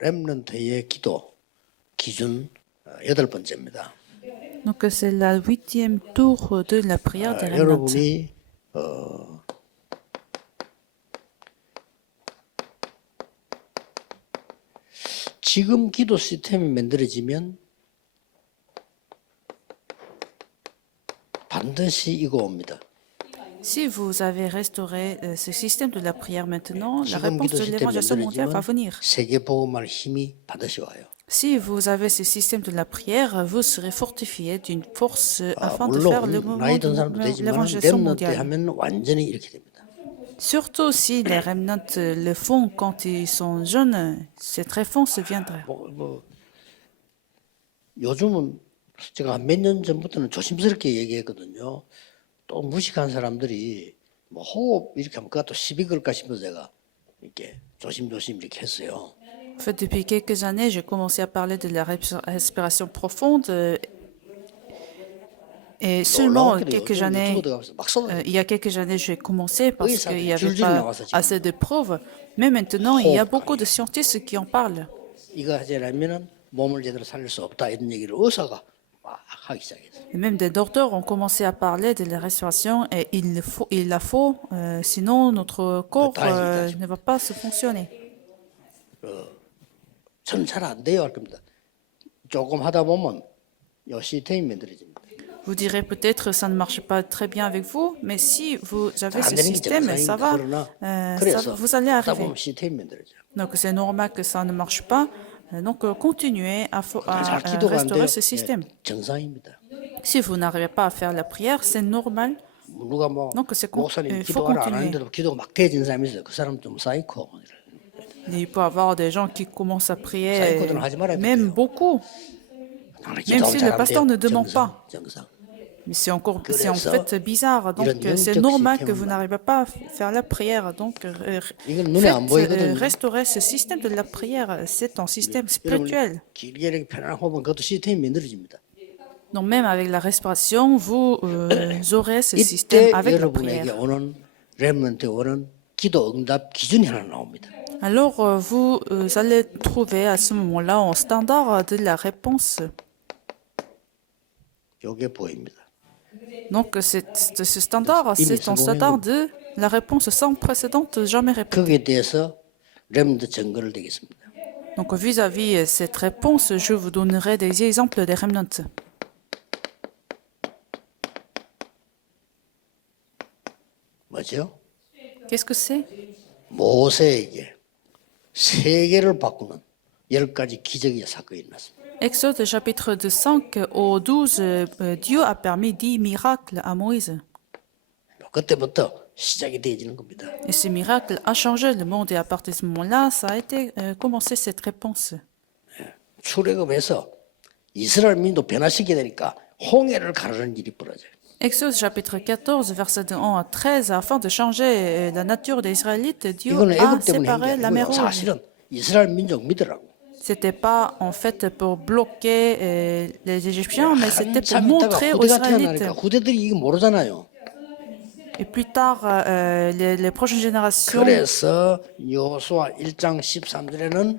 렘넌트의 기도 기준 여덟 번째입니다. Donc c'est la 8e tour de la prière des remnants. 여러분이 지금 기도 시스템이 만들어지면 반드시 이거 옵니다. Si vous avez restauré ce système de la prière maintenant, la 지금 réponse 기도 de 시스템이 l'évangélisation mondiale va 만들어지면 venir. 세계 복음할 힘이 반드시 와요. Si vous avez ce système de la prière, vous serez fortifié d'une force afin de faire le 물론 mouvement 나이 de 든 사람도 되지만 l'évangélisation 렘넌트 mondiale. 하면 완전히 이렇게 됩니다. Surtout si les remnants le font quand ils sont jeunes, cette réponse viendra. 요즘은 제가 몇 년 전부터는 조심스럽게 얘기했거든요. 또 무식한 사람들이 뭐 호흡 이렇게 하면 그것도 시비 걸까 싶어서 제가 이렇게 조심조심 이렇게 했어요. En fait, depuis quelques années, j'ai commencé à parler de la respiration profonde. Et seulement quelques années, 유튜브 들어가면서 막 써요. il y a quelques années, j'ai commencé parce 의사들이 qu'il n'y avait 줄줄이 pas 나와서 지금. assez de preuves. Mais maintenant, il y a 호흡 beaucoup de scientifiques qui en parlent. 이거 하지 않으면 몸을 제대로 살릴 수 없다 이런 얘기를 의사가 막 하기 시작했어요. Et même des docteurs ont commencé à parler de la respiration et il la faut, sinon notre corps ne va pas se fonctionner. 저는 잘 안 돼요 할 겁니다. 조금 하다 보면 요 시스템이 만들어집니다. Vous direz peut-être ça ne marche pas très bien avec vous, mais si vous avez ce 안 되는 게 système, ça va, 그래서 vous allez 하다 arriver. 보면 시스템이 만들어져요. Donc c'est normal que ça ne marche pas. Donc continuez à 잘 기도가 안 돼요. restaurer ce système. 정상입니다. Si vous n'arrivez pas à faire la prière, c'est normal. 누가 뭐 Donc c'est 목사님 il faut 기도를 안 continuer. 하는데도 기도가 막 돼진 사람이 있어요. 그 사람 좀 사이코. Il peut y avoir des gens qui commencent à prier, 사이코들은 하지 말아야 même 돼요. beaucoup. 나는 Même 기도하면 si le 잘하면 pasteur ne 돼요. demande pas. 정상. Mais c'est en 그래서 fait bizarre. Donc 이런 c'est 영적 normal que 시스템은 vous n'arrivez pas à faire la prière. Donc 이건 눈에 안 보이거든요. restaurer ce système de la prière. C'est un système spirituel. 길게 이렇게 편안한 호흡은 그것도 시스템이 만들어집니다. Donc même avec la respiration, vous aurez ce 이때 système avec la 여러분에게 prière. 오는 렘넌트에 오는 기도 응답 기준이 하나 나옵니다. Alors vous allez trouver à ce moment-là un standard de la réponse. 이게 보입니다. Donc ce standard, c'est un standard de la réponse sans précédent, jamais répétée. 거기에 대해서 렘넌트 증거를 드리겠습니다. Donc vis-à-vis cette réponse, je vous donnerai des exemples des remnants. 뭐죠? Qu'est-ce que c'est? 모세에게 세계를 바꾸는 10가지 기적의 사건이 일어났습니다. Exode chapitre de 5 au 12, Dieu a permis 10 miracles à Moïse. 그때부터 시작이 되어지는 겁니다. Et ce miracle a changé le monde et à partir de ce moment-là, ça a été commencé cette réponse. 출애굽에서 이스라엘 민족 변화시켜야 되니까 홍해를 가르는 일이 벌어져요. Exode chapitre 14, versets de 1 à 13, afin de changer la nature des Israélites, Dieu 이거는 a 애굽 때문에 séparé 한게 la mer 아니고요. Rouge. 사실은 이스라엘 민족 믿으라고. C'était pas en fait pour bloquer les Égyptiens, mais c'était pour 한참 montrer 있다가 aux 후대가 Israélites. 태어나니까 후대들이 이거 모르잖아요. Et plus tard, les prochaines générations, 그래서 여호수아 1장 13절에는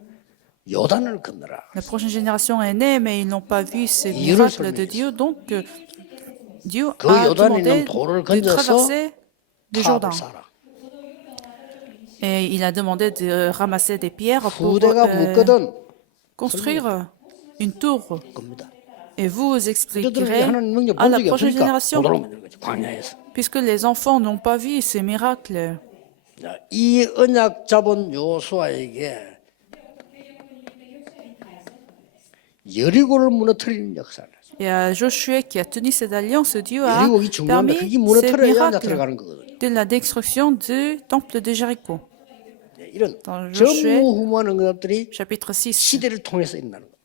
요단을 건너라. la prochaine génération est née, mais ils n'ont pas vu ces 이유를 miracles de Dieu, donc Dieu 그 a 요단에 demandé 있는 돌을 de 건져서 traverser le Jourdain. 탑을 쌓아라. Et il a demandé de ramasser des pierres pour 후대가 묻거든 construire une tour. 겁니다. Et vous 후대들은 expliquerez 하나님 능력 à 본 la 적이 prochaine 없으니까 génération, 못 알아듣는 거죠. 광야에서. puisque les enfants n'ont pas vu ces miracles. 자, 이 언약 잡은 여호수아에게 여리고를 무너뜨리는 역사를. Et à Josué qui a tenu cette alliance, Dieu a 여리고가 중요합니다. permis 그게 ces 무너뜨려야 이제 miracles 들어가는 거거든요. de la destruction du temple de Jéricho. 이런 Dans Josué, 전무후무한 응답들이 chapitre 6. 시대를 통해서 일어나는 거예요.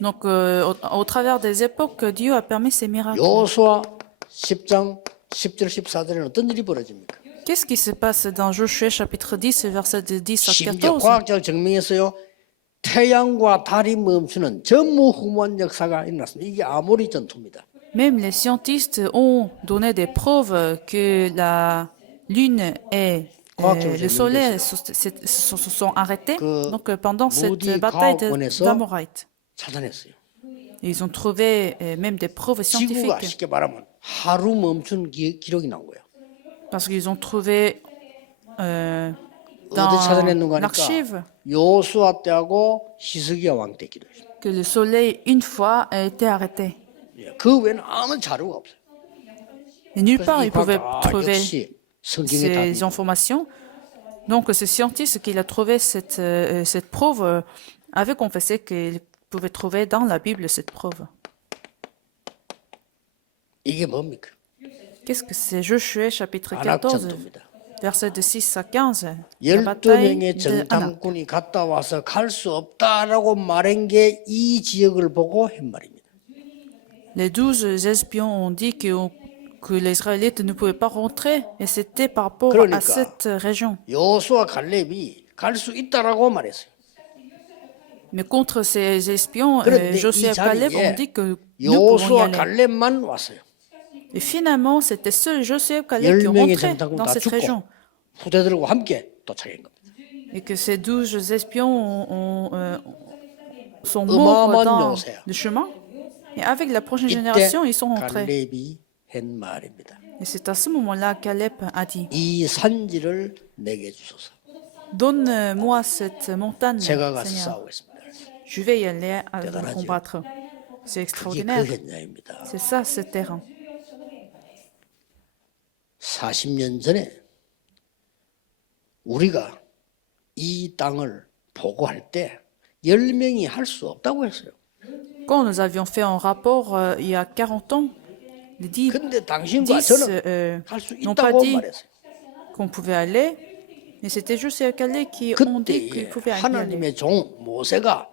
Donc, au travers des époques, Dieu a permis ces miracles. 여호수아 10장 10절 14절에는 어떤 일이 벌어집니까? Qu'est-ce qui se passe dans Josué, chapitre 10, versets de 10 à 심지어 14? 과학자가 증명했어요. 태양과 달이 멈추는 전무후무한 역사가 일어났습니다. 이게 아모리 전투입니다. Même les scientifiques ont donné des preuves que la Lune est 과학적으로 le soleil 증명됐어요. se sont arrêtés 그 donc, pendant cette 모디 bataille 과학원에서 d'Amorite. 찾아냈어요. Ils ont trouvé même des preuves 지구가 scientifiques 쉽게 말하면 하루 멈춘 기록이 나온 거예요. parce qu'ils ont trouvé 어디 dans 찾아냈는가 하니까 l'archive 요수아 때하고 히스기야 왕 때 기록이에요. que le soleil, une fois, a été arrêté. 예, 그 외에는 아무 자료가 없어요. Et nulle 그래서 part, 이 ils pouvaient 과학자 trouver 역시 성경의 답이 ces informations. Donc, ce scientiste qui a trouvé cette preuve avait confessé qu'il pouvait trouver dans la Bible cette preuve. 이게 뭡니까? Qu'est-ce que c'est? Josué chapitre 14, 안악전투입니다. versets de 6 à 15. La bataille 12명의 de Anak. 정탐꾼이 갔다 와서 갈 수 없다라고 말한 게 이 지역을 보고 한 말입니다. Les 12 espions ont dit que les Israélites ne pouvaient pas rentrer, et c'était par rapport 그러니까. à cette région. 요수아 갈렙이 갈 수 있다라고 말했어요. Mais contre ces espions, 그런데 Josué 이 et Caleb ont 자리에 dit que nous pouvons y 요수아 aller. 갈렙만 왔어요. Et finalement, c'était seuls Josué et Caleb qui ont 10명의 rentré 정탐꾼 dans 다 cette région. 죽고 후대들과 함께 도착한 겁니다. Et que ces 12 espions sont morts 어마어마한 dans 요새야. le chemin. Et avec la prochaine 이때 génération, ils sont rentrés. 갈렙이 한 말입니다. Et c'est à ce moment-là Caleb a dit, 이 산지를 내게 주소서. donne-moi cette montagne, 제가 가서 Seigneur. 싸우겠습니다. Je vais y aller à 대단하죠. combattre. C'est 그게 extraordinaire. 그 현장입니다. C'est ça, ce terrain. 40년 전에 우리가 이 땅을 보고할 때 10명이 할 수 없다고 했어요. Quand nous avions fait un rapport il y a 40 ans, les 10, 근데 당신과 10 저는 할 수 n'ont pas 있다고 dit 말했어요. qu'on pouvait aller, mais c'était juste et Calais qui ont dit qu'ils 그때 pouvaient y aller. 하나님의 종 모세가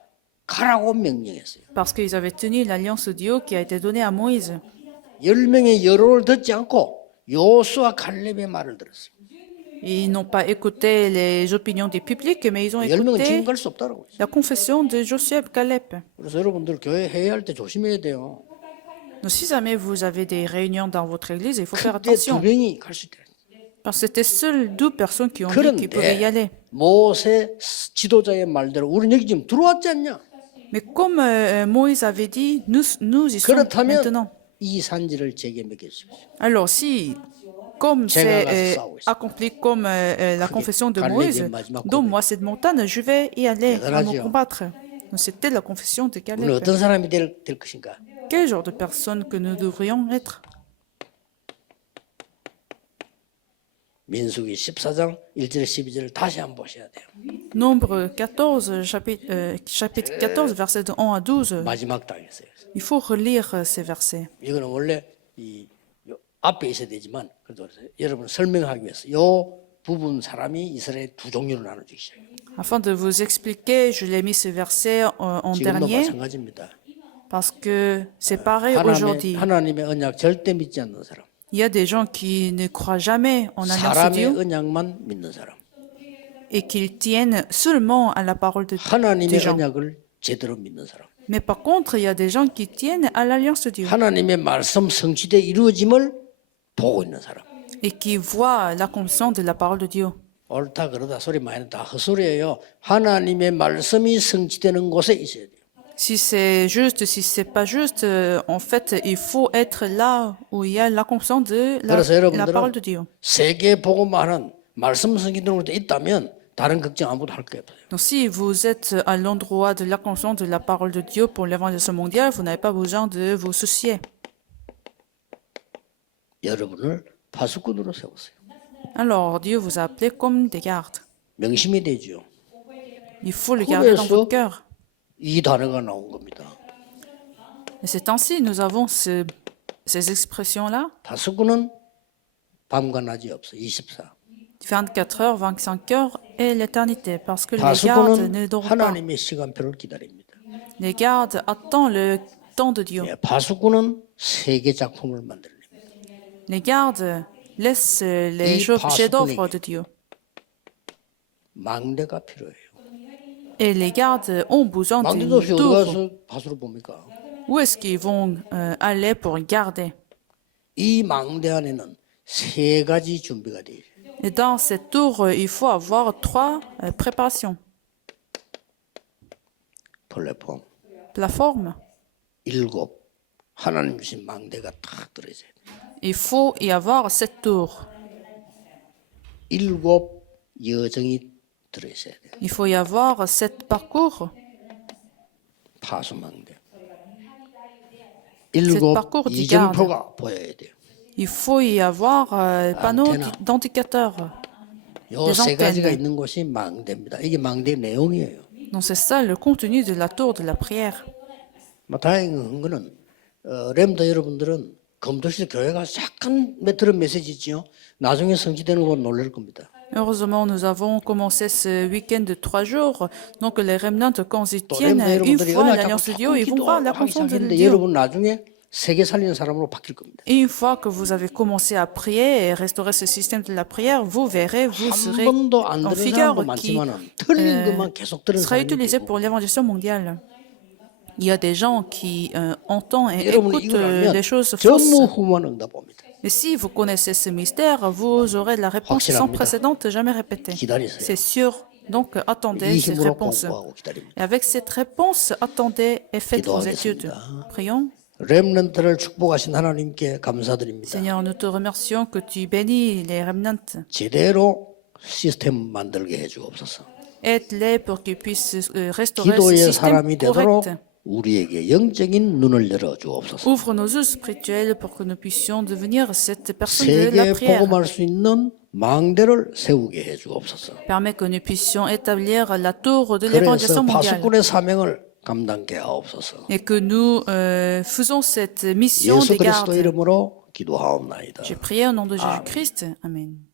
가라고 명령했어요. Parce qu'ils avaient tenu l'alliance de Dieu qui a été donnée à Moïse. 10명의 여론을 듣지 않고 요수와 갈렙의 말을 들었어요. Ils n'ont pas écouté les opinions du public, mais ils ont 10명은 지금 écouté 갈 수 없다고 했어요. la confession de Josué et Caleb. 그래서 여러분들 교회 회의할 때 조심해야 돼요. Donc, si jamais vous avez des réunions dans votre église, il faut faire 그때 두 attention. 명이 갈 수 있다. Parce que c'était seules 2 personnes qui ont dit qu'ils pouvaient y 그런데 aller. 모세 지도자의 말대로 우리는 여기 지금 들어왔지 않냐? Mais comme Moïse avait dit, nous y sommes 그렇다면 maintenant. 이 산지를 제게 맡겨주십시오. Alors si, comme 제가 c'est 가서 싸우고 있습니다. accompli comme la confession de 갈렙의 Moïse, 마지막 donne-moi cette montagne, je vais y aller à me 대단하죠. combattre. Donc, c'était la confession de 우리는 Caleb. 어떤 사람이 될 것인가? Quel genre de personne que nous devrions être? 민수기 14장 1절 12절을 다시 한번 보셔야 돼요. Nombre 14, chapitre 14, versets de 1 à 12. 마지막 땅에서요. Il faut relire ces versets. 이거는 원래 요 앞에 있어야 되지만 그래도 여러분 설명하기 위해서 요 부분 사람이 이스라엘 두 종류로 나눠주기 시작해요. Afin de vous expliquer, je l'ai mis ce verset en 지금도 dernier 마찬가지입니다. parce que c'est pareil aujourd'hui. 하나님의 언약 절대 믿지 않는 사람, Il y a des gens qui ne croient jamais en alliance de 사람의 Dieu 언약만 믿는 사람, et qu'ils tiennent seulement à la parole des 하나님의 gens. 언약을 제대로 믿는 사람, Mais par contre, il y a des gens qui tiennent à l'alliance de Dieu 하나님의 말씀 성취돼 이루어짐을 보고 있는 사람. et qui voient l'accomplissement de la parole de Dieu. 옳다 그러다 소리 많이 다 헛소리예요. 하나님의 말씀이 성취되는 곳에 있어야 돼요. Si c'est juste, si c'est pas juste, en fait, il faut être là où il y a l'accomplissement de 그래서 la parole de 여러분들은 Dieu. 세계 복음화는 말씀 성취되는 곳에 있다면 다른 걱정 아무도 할 게 없어요. Donc, si vous êtes à l'endroit de l'accomplissement de la parole de Dieu pour l'évangile mondial, vous n'avez pas besoin de vous soucier. 여러분을 파수꾼으로 세웠어요. Alors, Dieu vous a appelé comme des gardes. 명심이 되죠. Il faut le garder dans votre cœur. 이 단어가 나온 겁니다. Et c'est ainsi, nous avons ces expressions-là. 파수꾼은 밤과 낮이 없어. 24. 24 heures, 25 heures et l'éternité, parce que les gardes ne 파수꾼은 dorment pas. 하나님의 시간표를 기다립니다. Les gardes attendent le temps de Dieu. 예, 파수꾼은 세계 작품을 만들어냅니다. Les gardes laissent les chefs-d'œuvre de Dieu. 망대가 필요해요. Et les gardes ont besoin d'une 망대도 없이 어디 tour. 가서 파수를 봅니까? Où est-ce qu'ils vont aller pour garder? 이 망대 안에는 세 가지 준비가 되어 있어요. Et dans cette tour, il faut avoir 3 préparations. 플랫폼, Plateforme. 7 하나님 주신 망대가 탁 들어있어야 돼. Il faut y avoir 7 tours. 7 여정이 들어있어야 돼. Il faut y avoir 7 parcours. 파수망대. C'est 7 parcours du 이정표가 보여야 돼요. Il faut y avoir panneaux Antenne. d'indicateurs. 요 des 세 가지가 antennes. 있는 곳이 망대입니다. 이게 망대 내용이에요. Donc c'est ça le contenu de la tour de la prière. 뭐 다행인 거는 렘더 여러분들은 검도실 교회가 약간 메트로 메시지 있지요. 나중에 성취되는 거 보면 놀랄 겁니다. Heureusement, nous avons commencé ce week-end de 3 jours. Donc les remnants, quand ils 또 tiennent 렘더 une 여러분들이 fois 은혜 l'Alliance de 잡고 Dieu, ils vont voir la 기도하기 conscience de 시작했는데 Dieu. 여러분 나중에 세계 살리는 사람으로 바뀔 겁니다. Et une fois que vous avez commencé à prier et restaurer ce système de la prière, vous verrez, vous 한 serez 번도 안 en 들은 figure 사람도 qui 많지만은 틀린 것만 계속 들은 sera 사람이 utilisé 있고 pour l'évangélisation mondiale. Il y a des gens qui entendent et 여러분이 écoutent 이걸 알면 les choses fausses. 전무후무한 응답합니다. Et si vous connaissez ce mystère, vous aurez la réponse sans 확실합니다. précédente, jamais répétée. 기다리세요. C'est sûr. Donc attendez 이 cette 힘으로 réponse. 공부하고 기다립니다. Et avec cette réponse, attendez et faites vos études. Prions. 렘넌트를 축복하신 하나님께 감사드립니다. Seigneur, nous te remercions que tu bénis les remnants. 제대로 시스템 만들게 해주옵소서. Aide-les pour qu'ils puissent restaurer ce 기도의 système 사람이 되도록 correct. 우리에게 영적인 눈을 열어 주옵소서. Ouvre nos yeux spirituels pour que nous puissions devenir cette personne de la 세계에 prière. 복음할 수 있는 망대를 세우게 해 주옵소서. Permet que nous puissions établir la tour de 그래서 l'évangélisation mondiale. 파수꾼의 사명을 감당케 하옵소서. Et que nous faisons cette mission 예수 des 그리스도 gardes. 이름으로 기도하옵나이다. J'ai prié au nom de Jésus-Christ. Amen.